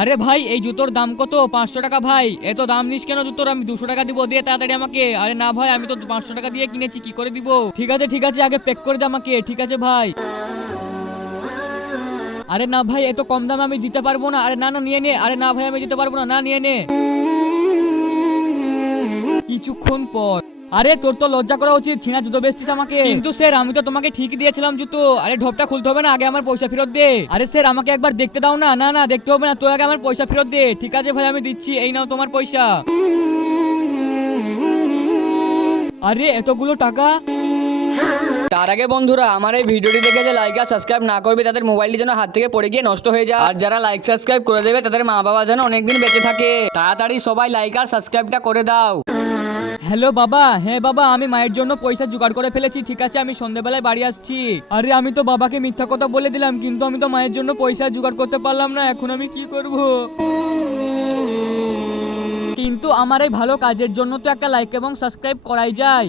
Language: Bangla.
আরে ভাই এই জুতোর দাম কত? 500 টাকা ভাই। এত দাম নিস কেন জুতোর? আমি 200 টাকা দিব, দিয়ে তাড়াতাড়ি আমাকে। আরে না ভাই, আমি তো 500 টাকা দিয়ে কিনেছি, কি করে দিব? ঠিক আছে ঠিক আছে, আগে পেক করে দে আমাকে। ঠিক আছে ভাই। আরে না ভাই, এত কম দামে আমি দিতে পারবো না। আরে না না, নিয়ে নে। আরে না ভাই, আমি দিতে পারবো না। না, নিয়ে নে। কিছুক্ষণ পর, আরে তোর তো লজ্জা করা উচিত, ছিনা জুতো বেচতিস আমাকে। কিন্তু স্যার, আমি তো তোমাকে ঠিকই দিয়েছিলাম জুতো। আরে ঢোপটা খুলতে হবে না, আগে আমার পয়সা ফেরত দে। আরে স্যার, আমাকে একবার দেখতে দাও না। না না, দেখতে হবে না, তুই আগে আমার পয়সা ফেরত দে। ঠিক আছে ভাই, আমি দিচ্ছি, এই নাও তোমার পয়সা। আরে এতগুলো টাকা! তার আগে বন্ধুরা, আমার এই ভিডিওটি দেখে যে লাইক আর সাবস্ক্রাইব না করবে তাদের মোবাইলটি যেন হাত থেকে পড়ে গিয়ে নষ্ট হয়ে যায়। আর যারা লাইক সাবস্ক্রাইব করে দেবে তাদের মা বাবা যেন অনেকদিন বেঁচে থাকে। তাড়াতাড়ি সবাই লাইক আর সাবস্ক্রাইবটা করে দাও। হ্যালো বাবা। হ্যাঁ বাবা, আমি মায়ের জন্য পয়সা জোগাড় করে ফেলেছি। ঠিক আছে, আমি সন্ধ্যাবেলায় বাড়ি আসছি। আরে আমি তো বাবাকে মিথ্যা কথা বলে দিলাম, কিন্তু আমি তো মায়ের জন্য পয়সা জোগাড় করতে পারলাম না। এখন আমি কি করব? কিন্তু আমার এই ভালো কাজের জন্য তো একটা লাইক এবং সাবস্ক্রাইব করাই যায়।